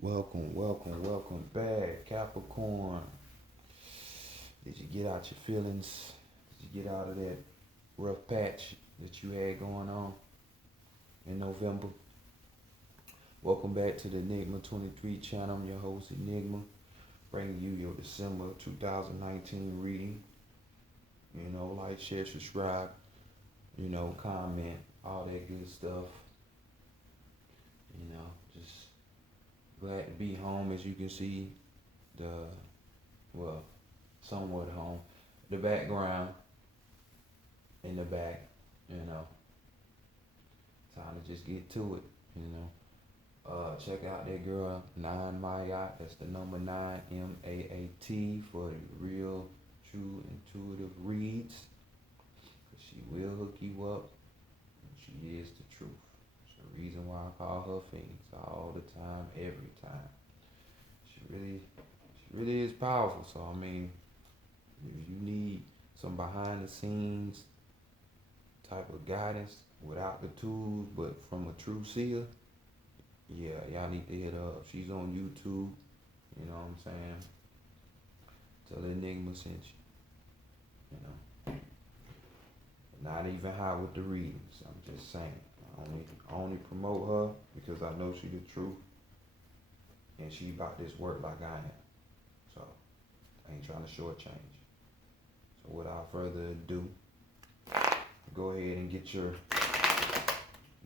Welcome back, Capricorn. Did you get out your feelings? Did you get out of that rough patch that you had going on in November? Welcome back to the Enigma 23 channel. I'm your host, Enigma, bringing you your December 2019 reading. Like, share, subscribe, comment, all that good stuff. Just glad to be home. As you can see, well, somewhat home. The background in the back, time to just get to it. Check out that girl, 9 Mayat. That's the number 9, MAAT, for the real, true, intuitive reads. Cause she will hook you up, and she is the truth. It's the reason why I call her Phoenix all the time, every time. She really is powerful. So if you need some behind the scenes type of guidance without the tools, but from a true seer, yeah, y'all need to hit her up. She's on YouTube. You know what I'm saying? Tell Enigma sent you. Not even high with the readings. I'm just saying. I only promote her because I know she the truth, and she about this work like I am. So I ain't trying to shortchange. So without further ado, go ahead and get your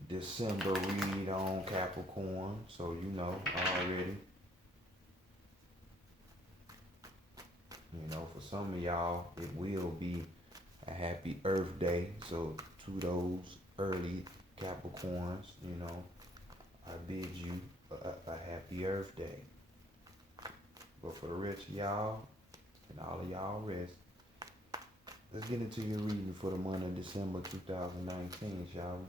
December read on, Capricorn, so you know already. For some of y'all, it will be a happy Earth Day. So to those early Capricorns, I bid you a happy Earth Day. But for the rest of y'all and all of y'all rest, let's get into your reading for the month of December 2019, shall we?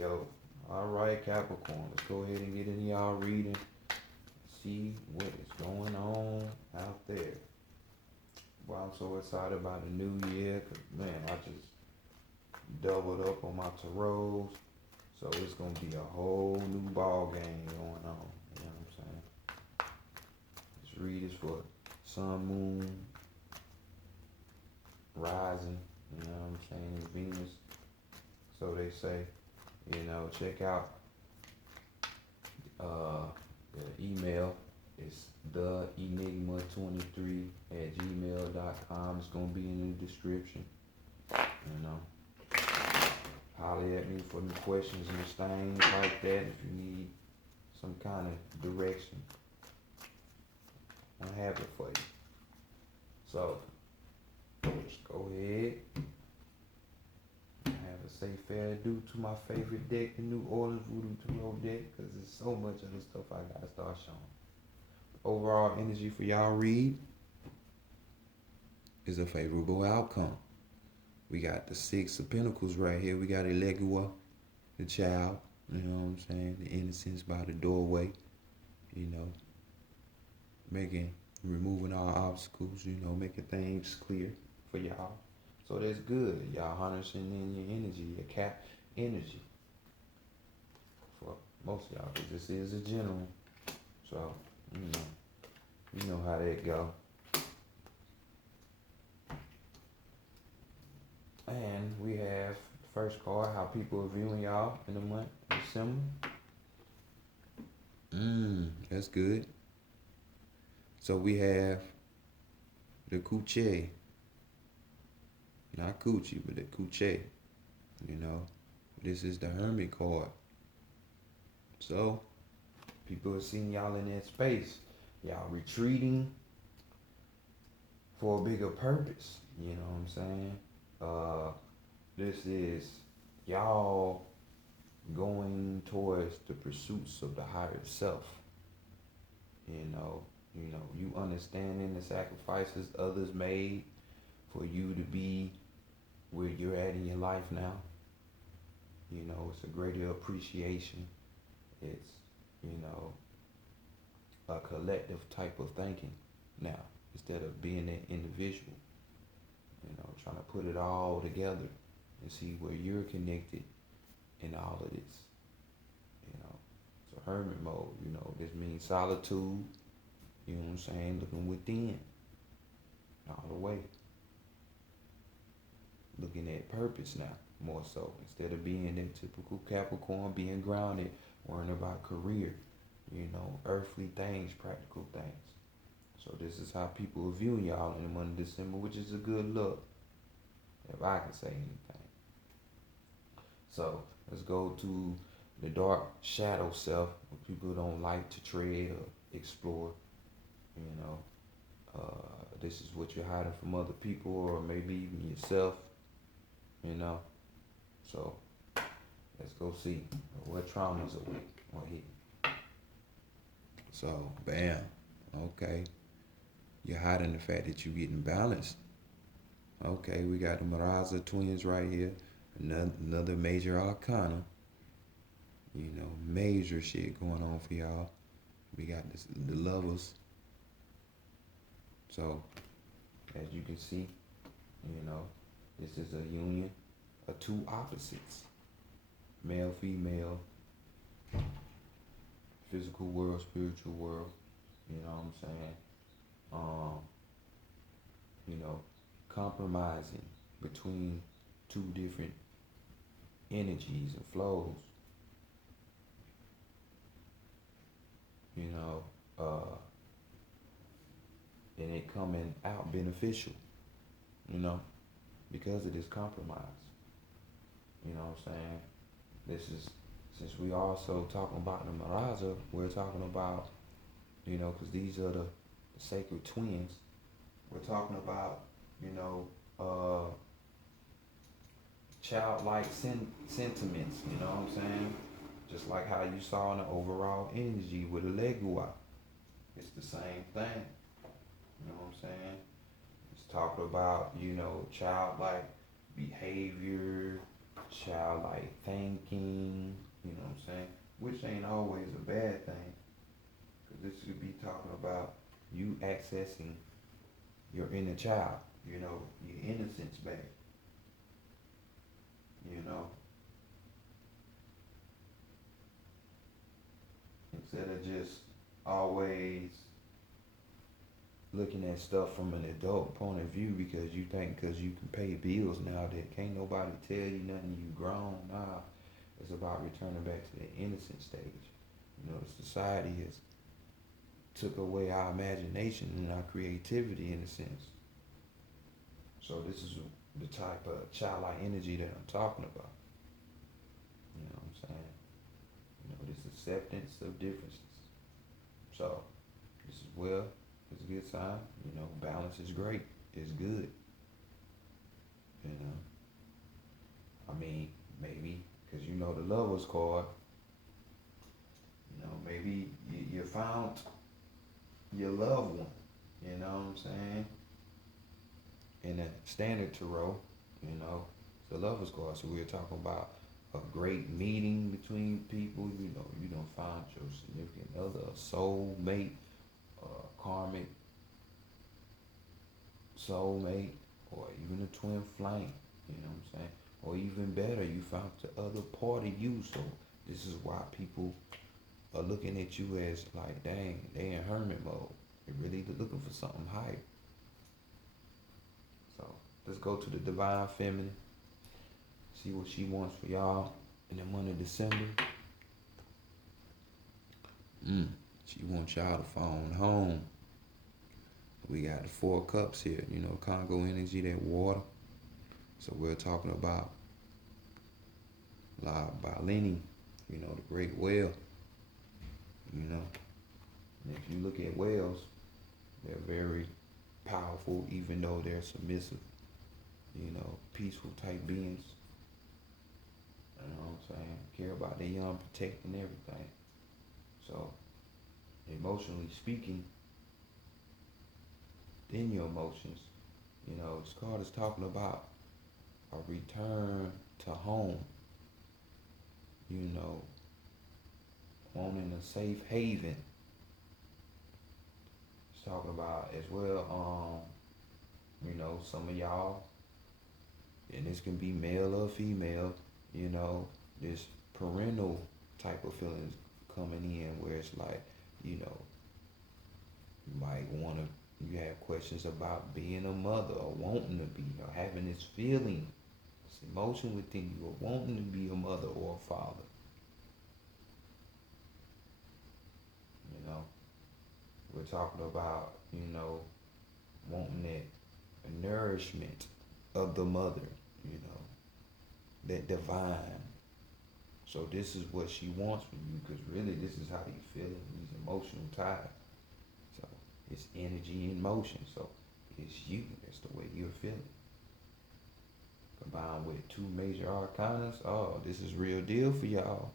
Yo. All right, Capricorn. Let's go ahead and get into y'all reading. See what is going on out there. Well, I'm so excited about the new year, cause man, I just doubled up on my tarots, so it's gonna be a whole new ball game going on. You know what I'm saying? This read is for Sun, Moon, Rising. You know what I'm saying? Venus. So they say. Check out the email. It's theenigma23@gmail.com. It's gonna be in the description. Holler at me for any questions and things like that. If you need some kind of direction, I have it for you. So just go ahead. Say fair due to my favorite deck, the New Orleans Voodoo Tarot deck, because there's so much other stuff I gotta start showing. Overall energy for y'all read is a favorable outcome. We got the 6 of Pentacles right here. We got Elegua, the child, you know what I'm saying? The innocence by the doorway, making removing all obstacles, making things clear for y'all. So that's good. Y'all harnessing in your energy, your cap energy for most of y'all, because this is a general. So, you know how that go. And we have the first card, how people are viewing y'all in the month of December. That's good. So we have the Coochie. Not Coochie, but the Coochie. This is the Hermit card. So people are seeing y'all in that space. Y'all retreating for a bigger purpose. You know what I'm saying? This is y'all going towards the pursuits of the higher self. You understanding the sacrifices others made for you to be where you're at in your life now. It's a greater appreciation. It's, a collective type of thinking now, instead of being an individual. Trying to put it all together and see where you're connected in all of this. So hermit mode, this means solitude, you know what I'm saying, looking within all the way. Looking at purpose now, more so. Instead of being that typical Capricorn, being grounded, worrying about career, earthly things, practical things. So this is how people are viewing y'all in the month of December, which is a good look, if I can say anything. So let's go to the dark shadow self, where people don't like to tread or explore. This is what you're hiding from other people, or maybe even yourself. So let's go see what traumas are here. So bam, okay. You're hiding the fact that you're getting balanced. Okay, we got the Maraza twins right here. Another major arcana. Major shit going on for y'all. We got the lovers. So, as you can see, this is a union of two opposites. Male, female, physical world, spiritual world. You know what I'm saying? Compromising between two different energies and flows. And it coming out beneficial, because of this compromise. You know what I'm saying? This is, since we also talking about the Maraza, we're talking about, because these are the sacred twins. We're talking about, childlike sentiments, you know what I'm saying? Just like how you saw in the overall energy with a Legua. It's the same thing. You know what I'm saying? It's talking about, childlike behavior, childlike thinking, you know what I'm saying? Which ain't always a bad thing. Because this could be talking about you accessing your inner child, your innocence back. Instead of just always looking at stuff from an adult point of view, because you think because you can pay bills now that can't nobody tell you nothing, you grown. Nah, it's about returning back to the innocent stage. The society has took away our imagination and our creativity in a sense. So this is the type of childlike energy that I'm talking about. You know what I'm saying? This acceptance of differences. So this is it's a good time. Balance is great. It's good. Maybe because the lovers card. Maybe you found your loved one. You know what I'm saying? In a standard tarot, it's the lovers card. So we're talking about a great meeting between people. You don't find your significant other, a soul mate, karmic soulmate, or even a twin flame, you know what I'm saying? Or even better, you found the other part of you. So this is why people are looking at you as like, dang, they in hermit mode. They're really looking for something higher. So let's go to the divine feminine, see what she wants for y'all in the month of December. She wants y'all to phone home. We got the 4 cups here, Congo energy, that water. So we're talking about La Balini, the great whale. And if you look at whales, they're very powerful, even though they're submissive, peaceful type beings. You know what I'm saying? Care about their young, protecting everything. So, emotionally speaking, in your emotions, this card is talking about a return to home, wanting a safe haven. It's talking about as well, some of y'all, and this can be male or female, this parental type of feelings coming in where it's like, you might want to, you have questions about being a mother or wanting to be, or having this feeling, this emotion within you of wanting to be a mother or a father. We're talking about, wanting that nourishment of the mother, that divine. So this is what she wants from you, because really this is how you feel in these emotional ties. So it's energy in motion. So it's you. That's the way you're feeling. Combined with 2 major arcanas. Oh, this is real deal for y'all.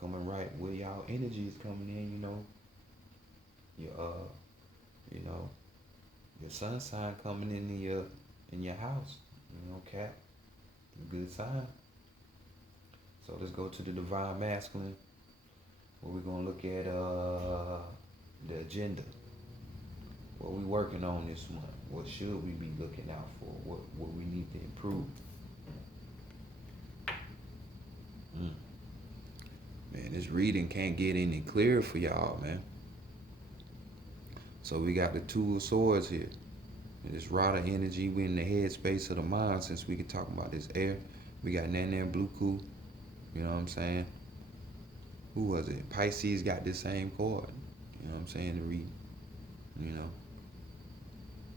Coming right where y'all energy is coming in, your sun sign coming in your house, Cap, good sign. So let's go to the divine masculine, where we're gonna look at the agenda. What we working on this month? What should we be looking out for? What we need to improve? Man, this reading can't get any clearer for y'all, man. So we got the 2 of Swords here. And this Rada energy, we in the headspace of the mind, since we can talk about this air. We got Nan Bluku, you know what I'm saying? Who was it? Pisces got this same card, you know what I'm saying, to read,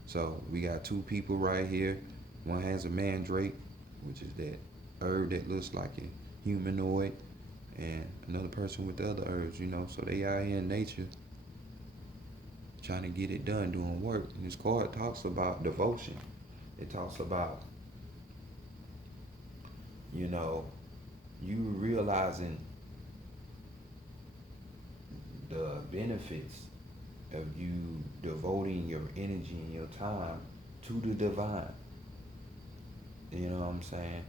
So we got 2 people right here. One has a mandrake, which is that herb that looks like a humanoid, and another person with the other herbs, So they out here in nature trying to get it done, doing work. And this card talks about devotion. It talks about, you realizing the benefits of you devoting your energy and your time to the divine. You know what I'm saying?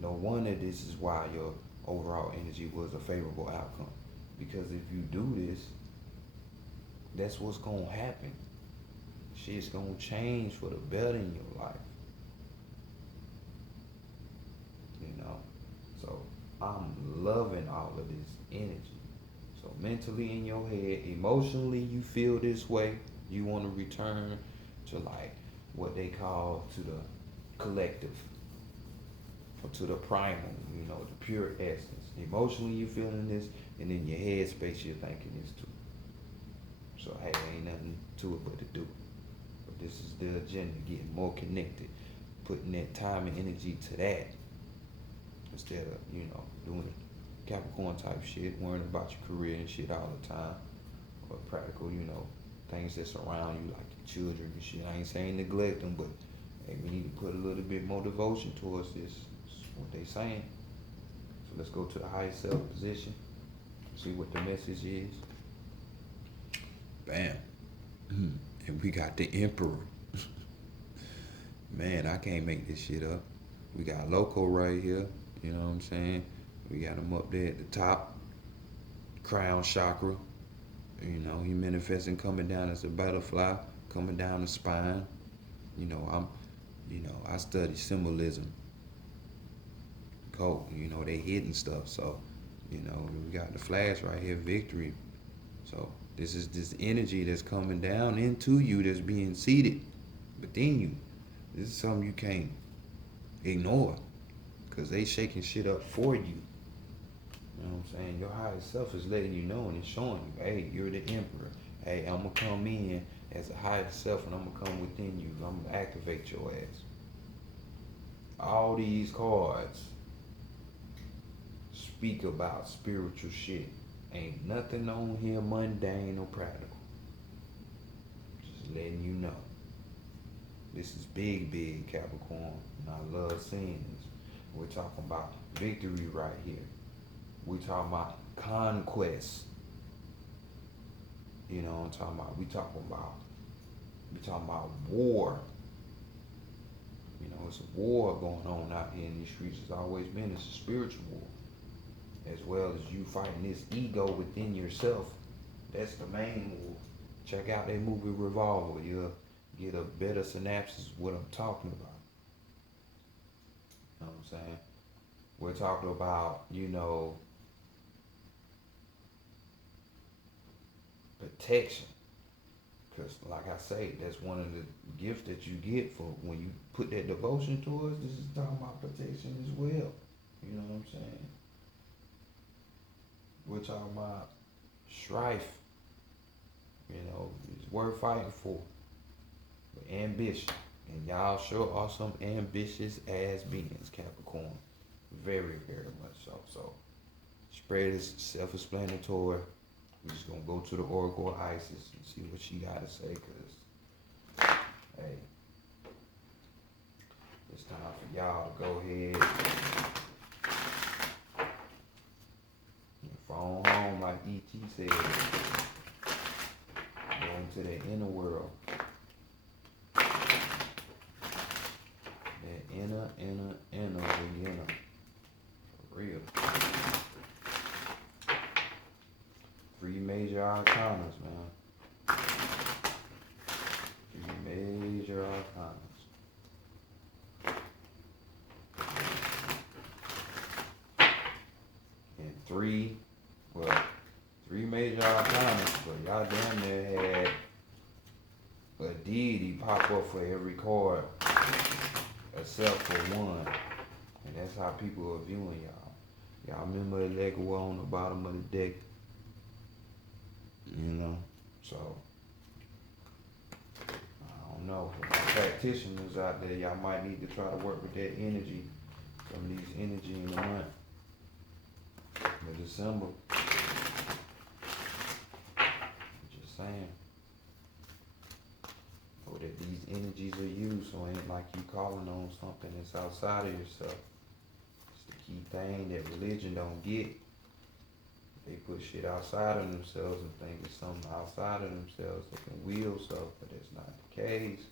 No wonder this is why your overall energy was a favorable outcome. Because if you do this, that's what's gonna happen. Shit's gonna change for the better in your life. So I'm loving all of this energy. So mentally in your head, emotionally you feel this way. You want to return to like what they call to the collective, or to the primal, the pure essence. Emotionally you feeling this, and in your head space you're thinking this too. So hey, ain't nothing to it but to do it. But this is the agenda, getting more connected, putting that time and energy to that, instead of, doing Capricorn type shit, worrying about your career and shit all the time, or practical, things that surround you, like your children and shit. I ain't saying neglect them, but hey, we need to put a little bit more devotion towards this. That's what they saying. So let's go to the higher self position, see what the message is. Bam. And we got the Emperor. Man, I can't make this shit up. We got Loco right here, you know what I'm saying? We got him up there at the top, crown chakra. He manifesting, coming down as a butterfly, coming down the spine. You know, I study symbolism, code. They hidden stuff. So, we got the flash right here, victory. So this is this energy that's coming down into you that's being seated within you. This is something you can't ignore because they shaking shit up for you. You know what I'm saying? Your higher self is letting you know and it's showing you, hey, you're the emperor. Hey, I'm gonna come in as a higher self and I'm gonna come within you. I'm gonna activate your ass. All these cards speak about spiritual shit. Ain't nothing on here mundane or practical. Just letting you know. This is big Capricorn. And I love seeing this. We're talking about victory right here. We're talking about conquest. You know what I'm talking about? We talking about war. It's a war going on out here in these streets. It's always been. It's a spiritual war. As well as you fighting this ego within yourself. That's the main war. Check out that movie Revolver. You'll get a better synopsis of what I'm talking about. You know what I'm saying? We're talking about, protection. Because, like I say, that's one of the gifts that you get for when you put that devotion towards. This is talking about protection as well. You know what I'm saying? We're talking about strife. It's worth fighting for. But ambition. And y'all sure are some ambitious ass beings, Capricorn. Very, very much so. So, spread is self-explanatory. We're just gonna go to the Oracle of Isis and see what she got to say, cause hey, it's time for y'all to go ahead and phone home, like E.T. said, go into the inner world, that inner beginner, for real. 3 major arcanas, man. 3 major arcanas. And 3 major arcanas, but y'all damn near had a deity pop up for every card except for one. And that's how people are viewing y'all. Y'all remember the Lego on the bottom of the deck? So I don't know. For my practitioners out there, y'all might need to try to work with that energy, some of these energy in the month of December. Just saying. Or that these energies are you, so it ain't like you calling on something that's outside of yourself. It's the key thing that religion don't get. They put shit outside of themselves and think it's something outside of themselves that can wield stuff, but that's not the case.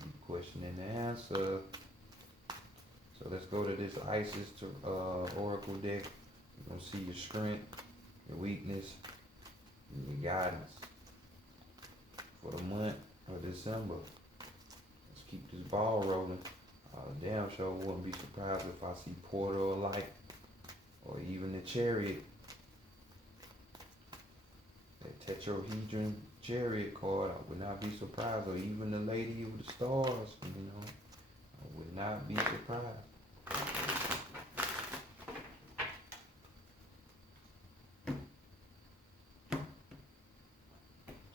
You questioning the answer. So let's go to this Isis Oracle deck. You're going to see your strength, your weakness, and your guidance for the month of December. Let's keep this ball rolling. Damn sure wouldn't be surprised if I see Portal of Light or even the Chariot. That tetrahedron chariot card, I would not be surprised, or even the Lady of the Stars, I would not be surprised.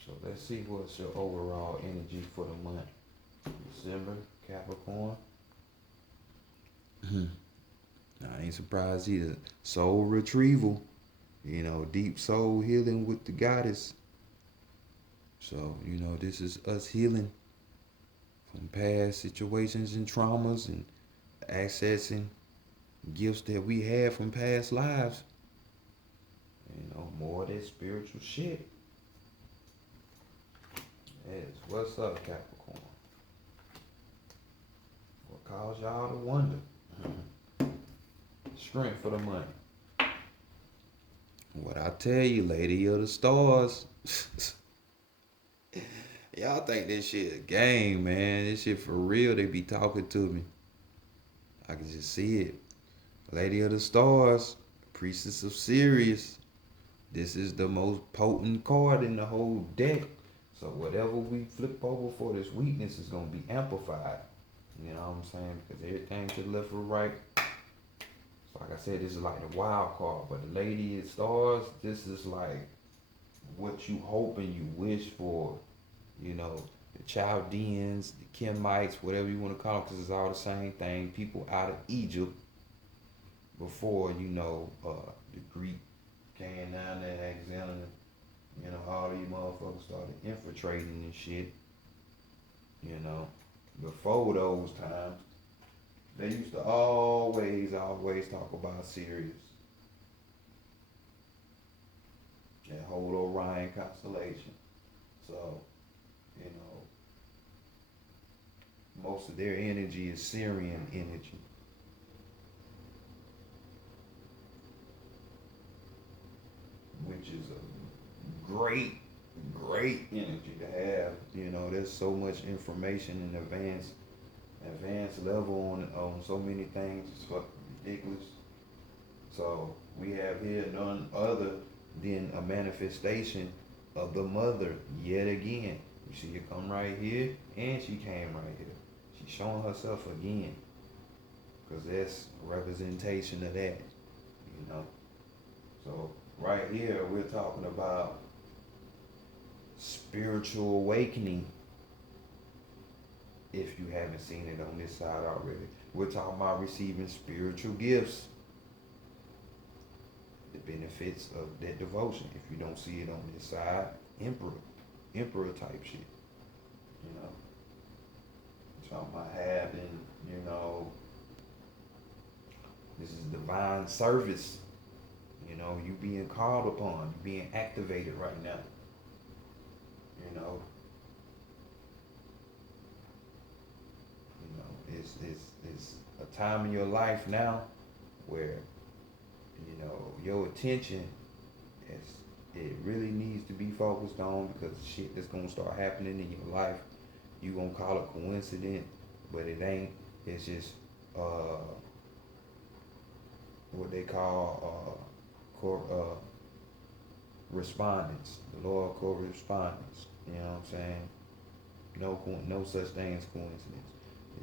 So let's see what's your overall energy for the month. December, Capricorn. I ain't surprised either. Soul retrieval. Deep soul healing with the goddess. So, this is us healing from past situations and traumas and accessing gifts that we had from past lives. More of that spiritual shit. Yes, what's up, Capricorn? What caused y'all to wonder? Strength for the month. What I tell you, Lady of the Stars. Y'all think this shit a game, man. This shit for real. They be talking to me. I can just see it. Lady of the Stars, Priestess of Sirius. This is the most potent card in the whole deck. So whatever we flip over for this weakness is gonna be amplified. You know what I'm saying? Because everything to the left or right. So like I said, this is like the wild card. But the Lady of the Stars, this is like what you hope and you wish for. You know, the Chaldeans, the Kemites, whatever you want to call them, because it's all the same thing. People out of Egypt before, the Greek came down there, Alexander, all these motherfuckers started infiltrating and shit, you know. Before those times, they used to always talk about Sirius, that whole Orion constellation. So, you know, most of their energy is Syrian energy. Which is a great energy to have. There's so much information in advanced level on so many things. It's fucking ridiculous. So we have here none other than a manifestation of the mother yet again. You see her come right here, and she came right here. She's showing herself again, because that's a representation of that, you know. So right here, we're talking about spiritual awakening. If you haven't seen it on this side already, we're talking about receiving spiritual gifts, the benefits of that devotion. If you don't see it on this side, emperor type shit. You know, talking about having, this is divine service. You being called upon, you being activated right now. You know, it's a time in your life now where your attention it really needs to be focused on, because shit that's gonna start happening in your life, you gonna call it coincident, but it ain't. It's just what they call respondents, the law of correspondence. You know what I'm saying? No such thing as coincidence.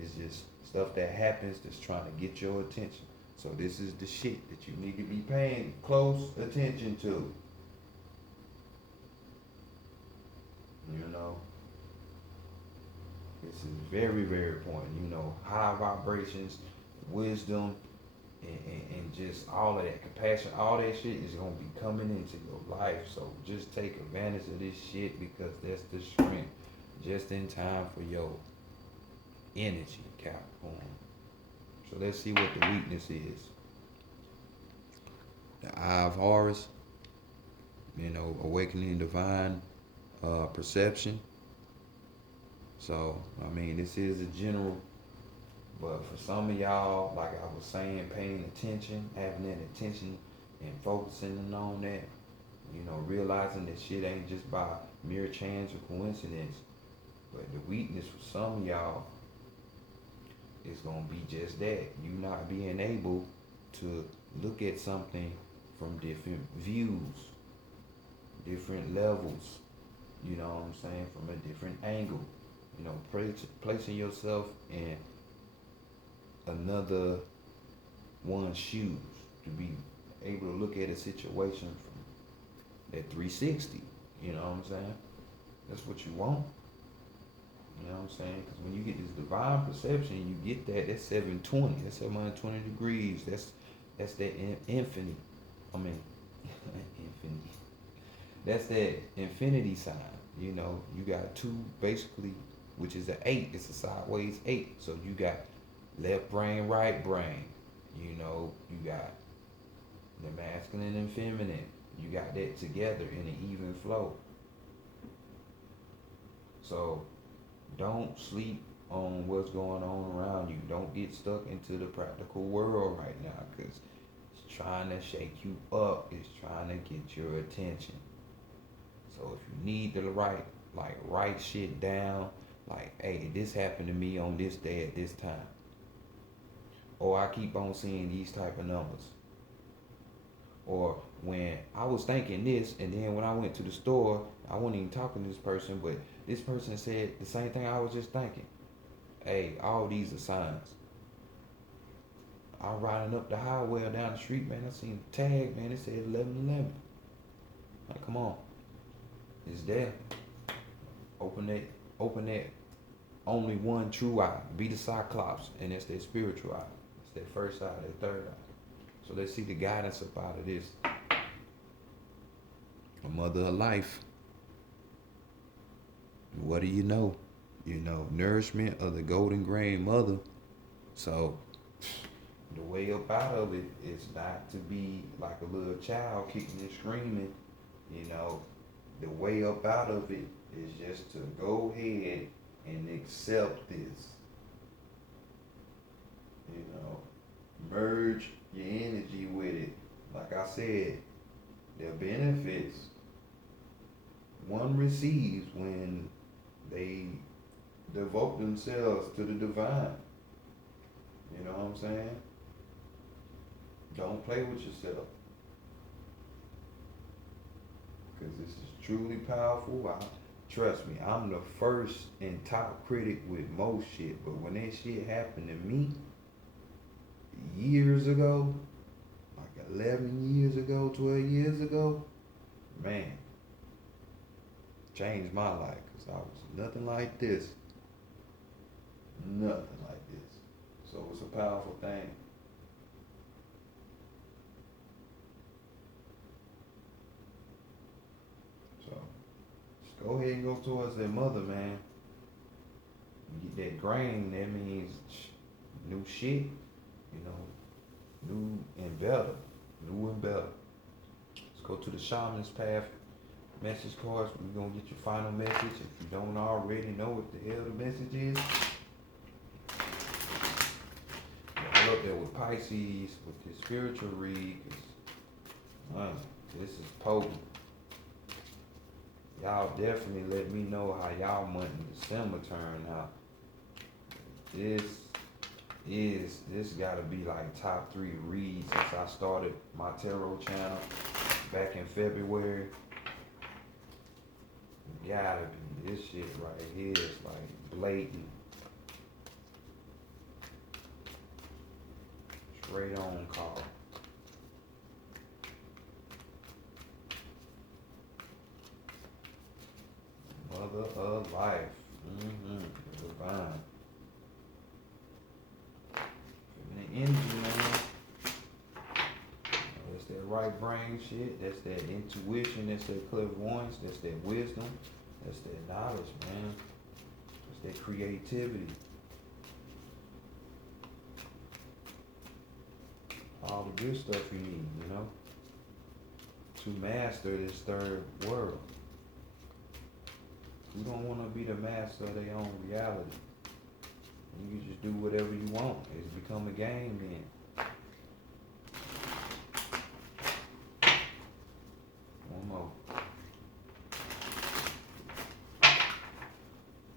It's just stuff that happens that's trying to get your attention. So this is the shit that you need to be paying close attention to. This is very, very important. High vibrations, wisdom, and just all of that compassion, all that shit is gonna be coming into your life. So just take advantage of this shit, because that's the strength just in time for your energy, Capricorn. So let's see what the weakness is. The Eye of Horus, awakening divine perception. So this is a general. But for some of y'all, like I was saying, paying attention, having that attention and focusing on that, realizing that shit ain't just by mere chance or coincidence. But the weakness for some of y'all is going to be just that. You not being able to look at something from different views, different levels, you know what I'm saying, from a different angle. Placing yourself in another one's shoes, to be able to look at a situation from that 360. You know what I'm saying? That's what you want. You know what I'm saying? Because when you get this divine perception, you get that's 720. That's 720 degrees. That's that infinity. Infinity. That's that infinity sign. You got two basically, which is an 8. It's a sideways 8. So you got left brain, right brain. You got the masculine and feminine. You got that together in an even flow. So don't sleep on what's going on around you. Don't get stuck into the practical world right now, because it's trying to shake you up. It's trying to get your attention. So if you need the right like write shit down. Like, hey, this happened to me on this day at this time. Or I keep on seeing these type of numbers. Or when I was thinking this, and then when I went to the store, I wasn't even talking to this person, but this person said the same thing I was just thinking. Hey, all these are signs. I'm riding up the highway or down the street, man. I seen the tag, man. It said 1111. Like, come on, it's there. Open that, open that. Only one true eye. Be the Cyclops, and that's their spiritual eye. It's their first eye, their third eye. So let's see the guidance up out of this. A mother of life. What do you know? You know, nourishment of the golden grain mother. So the way up out of it is not to be like a little child kicking and screaming. You know, the way up out of it is just to go ahead and accept this. You know, merge your energy with it. Like I said, the benefits one receives when they devote themselves to the divine. You know what I'm saying? Don't play with yourself. Because this is truly powerful. Trust me, I'm the first and top critic with most shit. But when that shit happened to me years ago, like 11 years ago, 12 years ago, man, changed my life. Because I was nothing like this. Nothing like this. So it's a powerful thing. So just go ahead and go towards their mother, man. You get that grain, that means new shit, you know, new and better. New and better. Let's go to the Shaman's Path message cards. We're going to get your final message. If you don't already know what the hell the message is, go up there with Pisces, with the spiritual read. This is potent. Y'all definitely let me know how y'all month in December turned out. This gotta be like top 3 reads since I started my tarot channel back in February. Gotta be. This shit right here is like blatant. Straight on call. Mother of life. Divine. The energy, man. That's that right brain shit. That's that intuition. That's that clairvoyance. That's that wisdom. That's that knowledge, man. That's that creativity. All the good stuff you need, you know, to master this third world. You don't want to be the master of their own reality. You can just do whatever you want. It's become a game then. One more.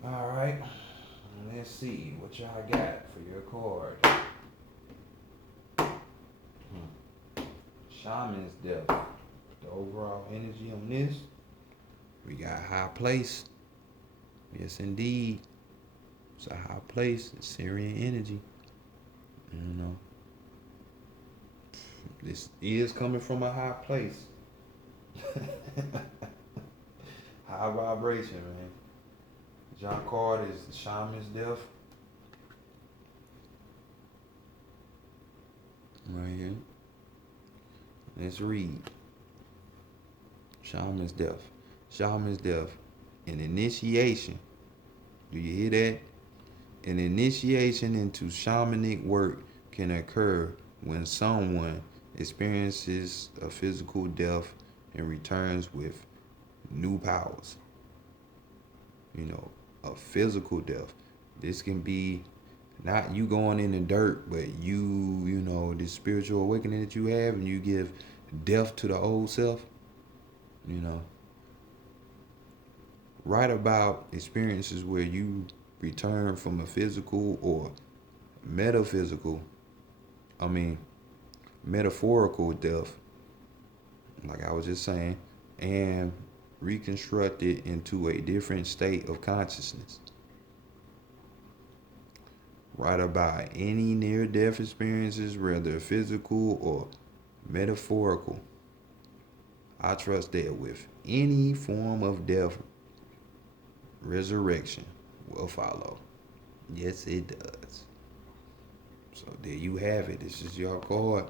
All right. Let's see what y'all got for your card. Shaman's Death. The overall energy on this. We got high place. Yes, indeed. It's a high place. It's Syrian energy. You know. This is coming from a high place. High vibration, man. Y'all card is the Shaman's Death. Right here. Let's read. Shaman's Death. Shaman's Death. An initiation. Do you hear that? An initiation into shamanic work can occur when someone experiences a physical death and returns with new powers. You know, a physical death. This can be not you going in the dirt, but you know, this spiritual awakening that you have, and you give death to the old self, you know. Write about experiences where you return from a physical or metaphysical, I mean, metaphorical death, like I was just saying, and reconstruct it into a different state of consciousness. Write about any near death experiences, whether physical or metaphorical. I trust that with any form of death, resurrection will follow. Yes, it does. So there you have it. This is your card.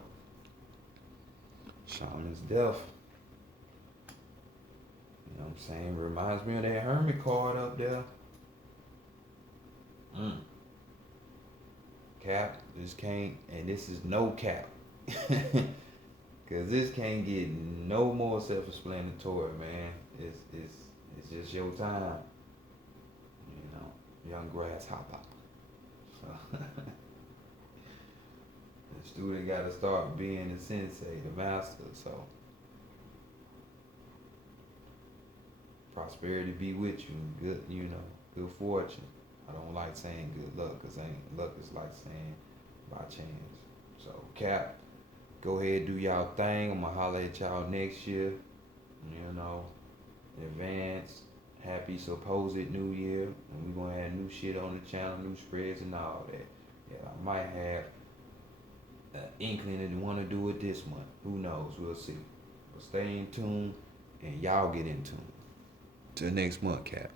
Shaman's death. You know what I'm saying? Reminds me of that Hermit card up there. Cap, this can't, and this is no cap. Cause this can't get no more self-explanatory, man. It's just your time. You know, young grasshopper. So the student got to start being the sensei, the master. So prosperity be with you, good, you know, good fortune. I don't like saying good luck, cause ain't luck is like saying by chance. So Cap, go ahead, do y'all thing. I'm gonna holler at y'all next year. You know, in advance. Happy supposed new year, and we gonna have new shit on the channel, new spreads and all that. Yeah, I might have an inkling to want to do it this month. Who knows? We'll see. But stay in tune, and y'all get in tune. Till next month, Cap.